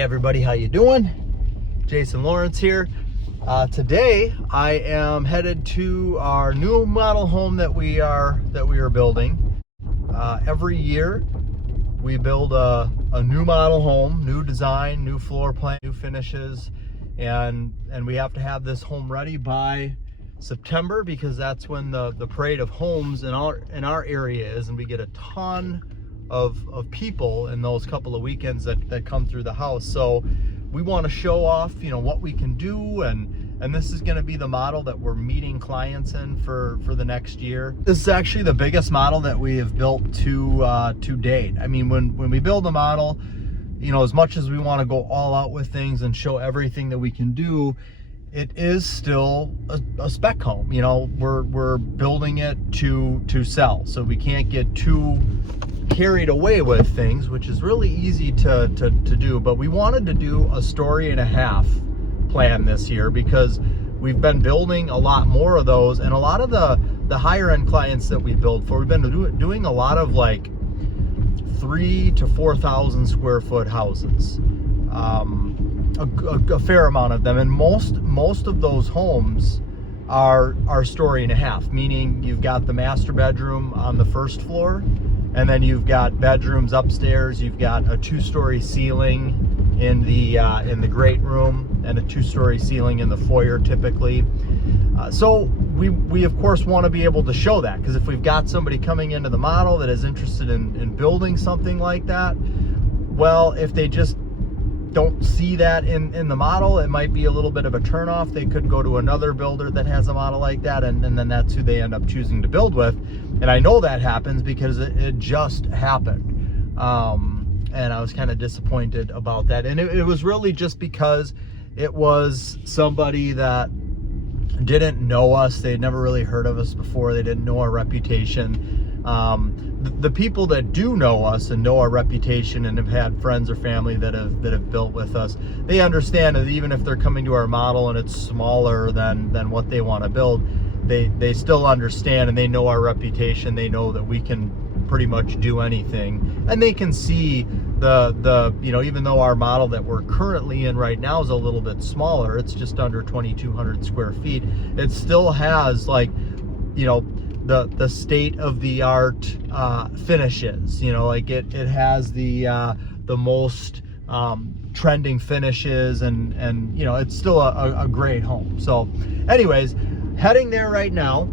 Hey everybody, how you doing? Jason Lawrence here. Today I am headed to our new model home that we are building. Every year we build a new model home, new design, new floor plan, new finishes, and we have to have this home ready by September because that's when the parade of homes in our area is, and we get a ton of people in those couple of weekends that come through the house. So we want to show off, what we can do, and this is going to be the model that we're meeting clients in for the next year. This is actually the biggest model that we have built to date. I mean, when we build a model, as much as we want to go all out with things and show everything that we can do, it is still a spec home. We're building it to sell, so we can't get too carried away with things, which is really easy to do. But we wanted to do a story and a half plan this year because we've been building a lot more of those, and a lot of the higher end clients that we build for, we've been doing a lot of like 3,000 to 4,000 square foot houses, a fair amount of them, and most of those homes are story and a half, meaning you've got the master bedroom on the first floor, and then you've got bedrooms upstairs. You've got a 2-story ceiling in the great room and a 2-story ceiling in the foyer typically. So we of course want to be able to show that, because if we've got somebody coming into the model that is interested in building something like that, well, if they just don't see that in the model, it might be a little bit of a turnoff. They could go to another builder that has a model like that, and then that's who they end up choosing to build with. And I know that happens because it just happened. And I was kind of disappointed about that. And it was really just because it was somebody that didn't know us. They'd never really heard of us before. They didn't know our reputation. The people that do know us and know our reputation and have had friends or family that have built with us, they understand that even if they're coming to our model and it's smaller than what they want to build, they still understand, and they know our reputation. They know that we can pretty much do anything, and they can see the even though our model that we're currently in right now is a little bit smaller, it's just under 2,200 square feet, it still has the state-of-the-art finishes. It has the most trending finishes, and it's still a great home. So anyways, heading there right now.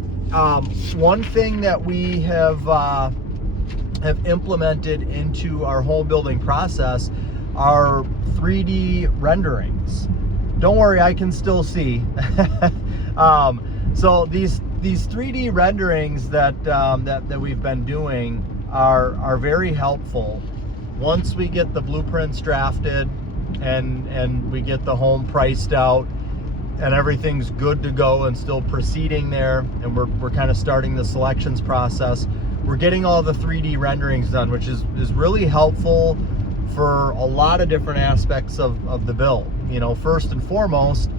One thing that we have implemented into our home building process are 3D renderings. Don't worry, I can still see. So these 3D renderings that we've been doing are very helpful. Once we get the blueprints drafted and we get the home priced out and everything's good to go and still proceeding there, and we're kind of starting the selections process, we're getting all the 3D renderings done, which is really helpful for a lot of different aspects of the build. First and foremost,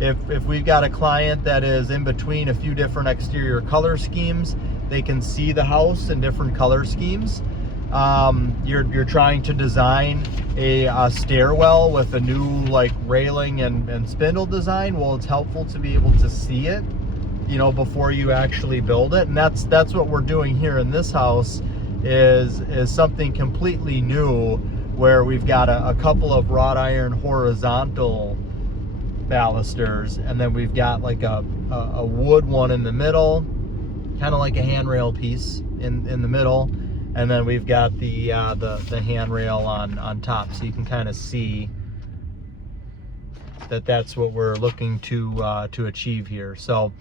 if we've got a client that is in between a few different exterior color schemes, they can see the house in different color schemes. You're trying to design a stairwell with a new railing and spindle design. Well, it's helpful to be able to see it, before you actually build it. And that's what we're doing here in this house, is something completely new, where we've got a couple of wrought iron horizontal balusters, and then we've got a wood one in the middle, kind of like a handrail piece in the middle, and then we've got the handrail on top, so you can kind of see that's what we're looking to achieve here. So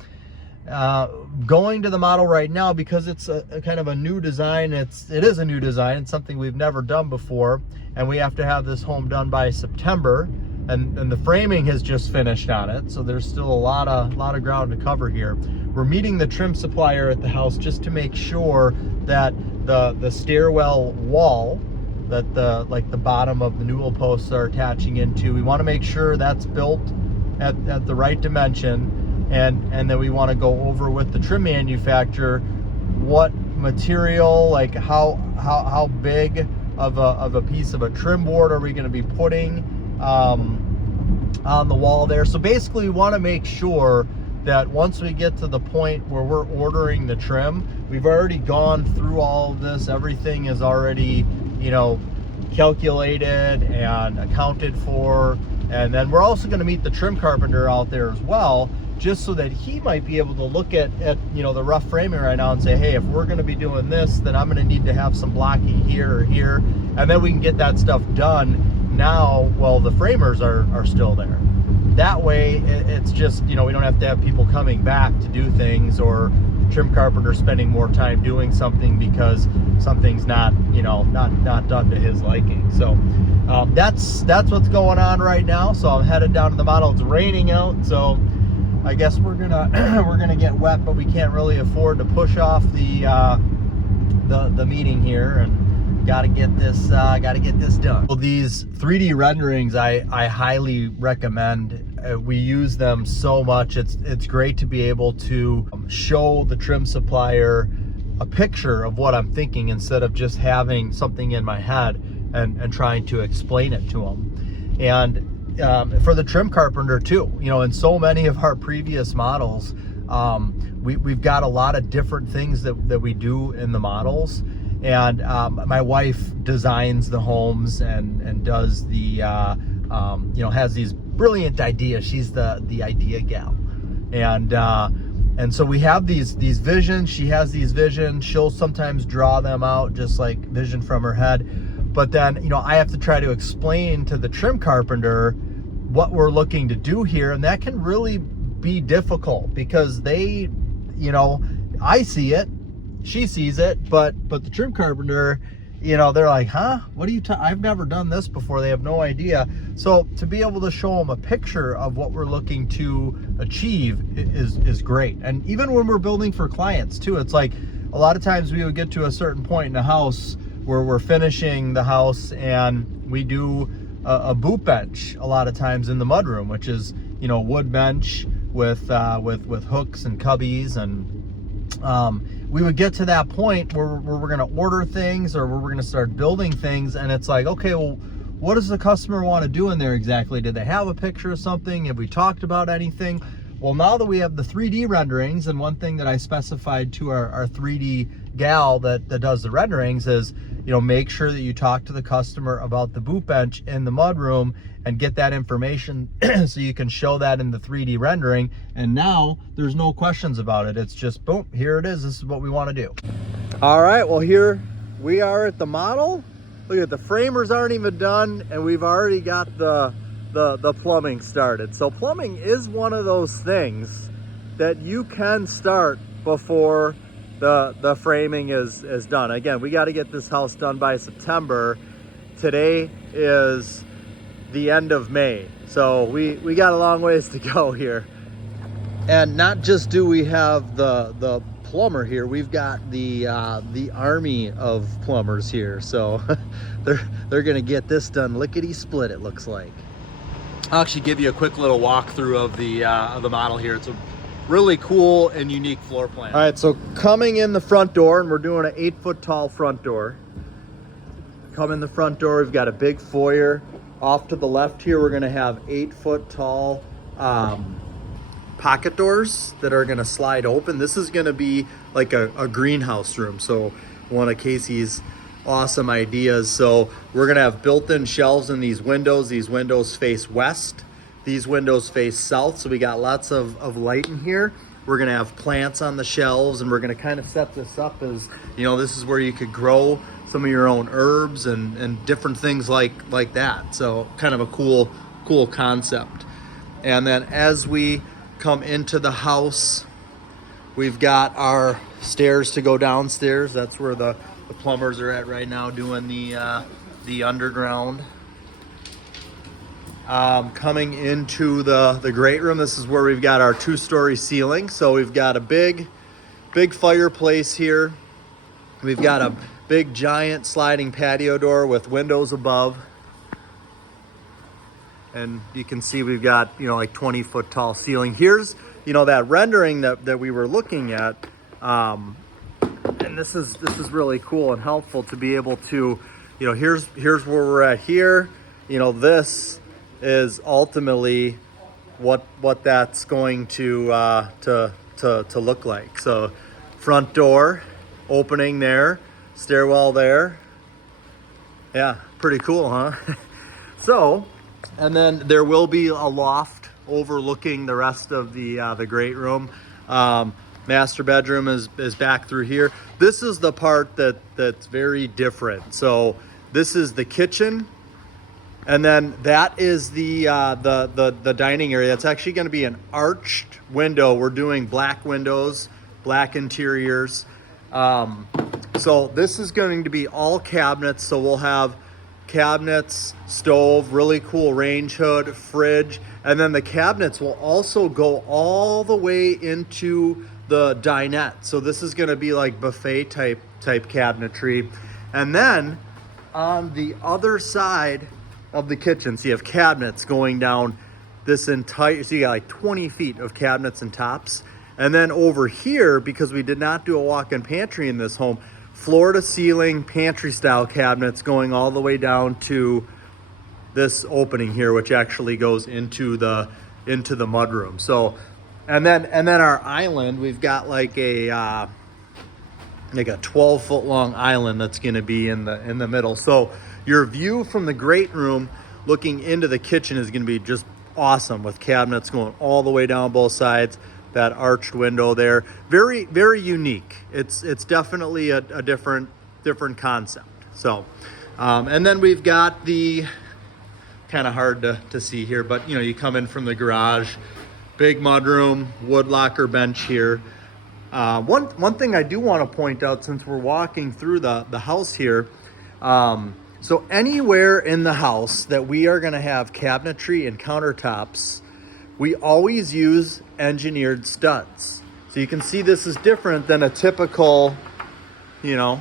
going to the model right now, because it's a kind of a new design. It is a new design. It's something we've never done before, and we have to have this home done by September. And the framing has just finished on it, so there's still a lot of ground to cover here. We're meeting the trim supplier at the house just to make sure that the stairwell wall that the bottom of the newel posts are attaching into, we want to make sure that's built at the right dimension, and then we want to go over with the trim manufacturer what material, how big of a piece of a trim board are we going to be putting on the wall there. So basically we want to make sure that once we get to the point where we're ordering the trim, we've already gone through all of this. Everything is already, you know, calculated and accounted for. And then we're also going to meet the trim carpenter out there as well, just so that he might be able to look at you know, the rough framing right now and say, hey, if we're going to be doing this, then I'm going to need to have some blocking here or here, and then we can get that stuff done now while the framers are still there. That way it's just, you know, we don't have to have people coming back to do things, or trim carpenter spending more time doing something because something's not, you know, not done to his liking. So that's what's going on right now. So I'm headed down to the model. It's raining out, so I guess we're gonna get wet, but we can't really afford to push off the meeting here, and gotta get this done. Well, these 3D renderings I highly recommend. We use them so much. It's great to be able to show the trim supplier a picture of what I'm thinking, instead of just having something in my head and trying to explain it to them. And for the trim carpenter too, you know, in so many of our previous models, we've got a lot of different things that we do in the models. And my wife designs the homes and does the you know, has these brilliant ideas. She's the idea gal. And so we have these visions. She has these visions. She'll sometimes draw them out, just like vision from her head. But then, you know, I have to try to explain to the trim carpenter what we're looking to do here. And that can really be difficult, because they, you know, I see it, she sees it, but the trim carpenter, you know, they're like, huh, what are you I've never done this before. They have no idea. So to be able to show them a picture of what we're looking to achieve is great. And even when we're building for clients too, it's like a lot of times we would get to a certain point in the house where we're finishing the house, and we do a boot bench a lot of times in the mudroom, which is, you know, wood bench with hooks and cubbies. And we would get to that point where we're going to order things, or where we're going to start building things, and it's like, okay, well, what does the customer want to do in there exactly? Did they have a picture of something? Have we talked about anything? Well, now that we have the 3D renderings, and one thing that I specified to our 3D gal that does the renderings is, you know, make sure that you talk to the customer about the boot bench in the mudroom and get that information so you can show that in the 3D rendering. And now there's no questions about it. It's just, boom, here it is. This is what we want to do. All right, well, here we are at the model. Look at the framers aren't even done, and we've already got the plumbing started. So plumbing is one of those things that you can start before the framing is done. Again, we got to get this house done by September. Today is the end of May, so we got a long ways to go here. And not just do we have the plumber here, we've got the army of plumbers here. So they're gonna get this done lickety split, it looks like. I'll actually give you a quick little walkthrough of the model here. It's a really cool and unique floor plan. All right, so coming in the front door, and we're doing an 8-foot tall front door. Come in the front door, we've got a big foyer. Off to the left here, we're gonna have 8-foot tall pocket doors that are gonna slide open. This is gonna be like a greenhouse room. So one of Casey's awesome ideas. So we're gonna have built-in shelves in these windows. These windows face west. These windows face south. So we got lots of light in here. We're gonna have plants on the shelves, and we're gonna kind of set this up as, you know, this is where you could grow some of your own herbs and different things like that. So kind of a cool concept. And then as we come into the house, we've got our stairs to go downstairs. That's where the plumbers are at right now doing the underground. Coming into the great room, this is where we've got our 2-story ceiling. So we've got a big fireplace here. We've got a big giant sliding patio door with windows above. And you can see we've got, you know, like 20-foot tall ceiling. Here's, you know, that rendering that we were looking at. And this is really cool and helpful to be able to, you know, here's where we're at here. You know, this is ultimately what that's going to look like. So front door opening there, stairwell there. Yeah, pretty cool, huh? So, and then there will be a loft overlooking the rest of the great room. Master bedroom is back through here. This is the part that's very different. So this is the kitchen, and then that is the dining area. That's actually going to be an arched window. We're doing black windows, black interiors. So this is going to be all cabinets. So we'll have cabinets, stove, really cool range hood, fridge, and then the cabinets will also go all the way into the dinette. So this is going to be like buffet type cabinetry. And then on the other side of the kitchen, so you have cabinets going down this entire, so you got like 20 feet of cabinets and tops. And then over here, because we did not do a walk-in pantry in this home, floor to ceiling pantry style cabinets going all the way down to this opening here, which actually goes into the mudroom. So, and then our island, we've got like a 12-foot long island that's going to be in the middle. So your view from the great room looking into the kitchen is going to be just awesome, with cabinets going all the way down both sides. That arched window there, very, very unique. It's definitely a different concept. So, and then we've got the, kind of hard to see here, but you know, you come in from the garage, big mudroom, wood locker bench here. One thing I do want to point out, since we're walking through the house here, so anywhere in the house that we are going to have cabinetry and countertops, we always use engineered studs. So you can see this is different than a typical, we got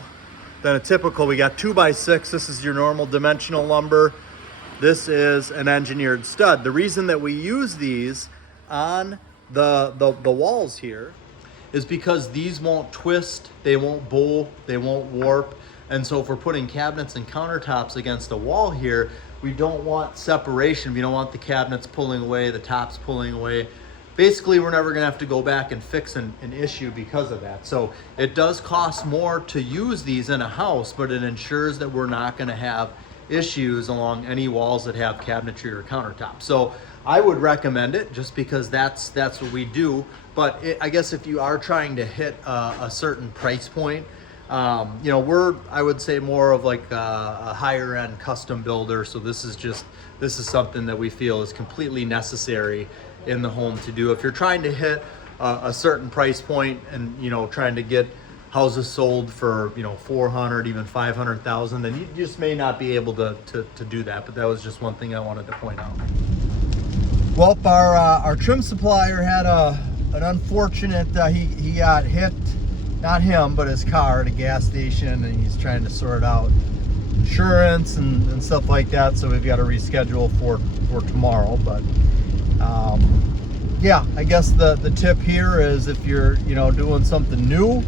2x6. This is your normal dimensional lumber. This is an engineered stud. The reason that we use these on the walls here is because these won't twist, they won't bowl, they won't warp. And so if we're putting cabinets and countertops against a wall here, we don't want separation. We don't want the cabinets pulling away, the tops pulling away. Basically, we're never gonna have to go back and fix an issue because of that. So it does cost more to use these in a house, but it ensures that we're not gonna have issues along any walls that have cabinetry or countertops. So I would recommend it, just because that's what we do. But I guess if you are trying to hit a certain price point, we're, I would say, more of like a higher end custom builder. So this is something that we feel is completely necessary in the home to do. If you're trying to hit a certain price point and, trying to get houses sold for, 400, even 500,000, then you just may not be able to do that. But that was just one thing I wanted to point out. Well, our trim supplier had an unfortunate, he got hit. Not him, but his car at a gas station, and he's trying to sort out insurance and stuff like that. So we've got to reschedule for tomorrow. But yeah, I guess the tip here is, if you're doing something new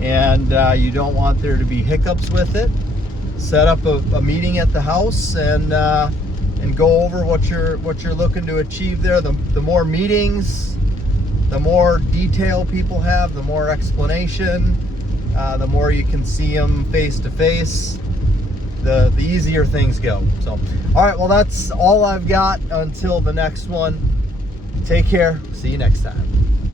and you don't want there to be hiccups with it, set up a meeting at the house and go over what you're looking to achieve there. The more meetings, the more detail people have, the more explanation, the more you can see them face to face, the easier things go. So, all right, well, that's all I've got until the next one. Take care. See you next time.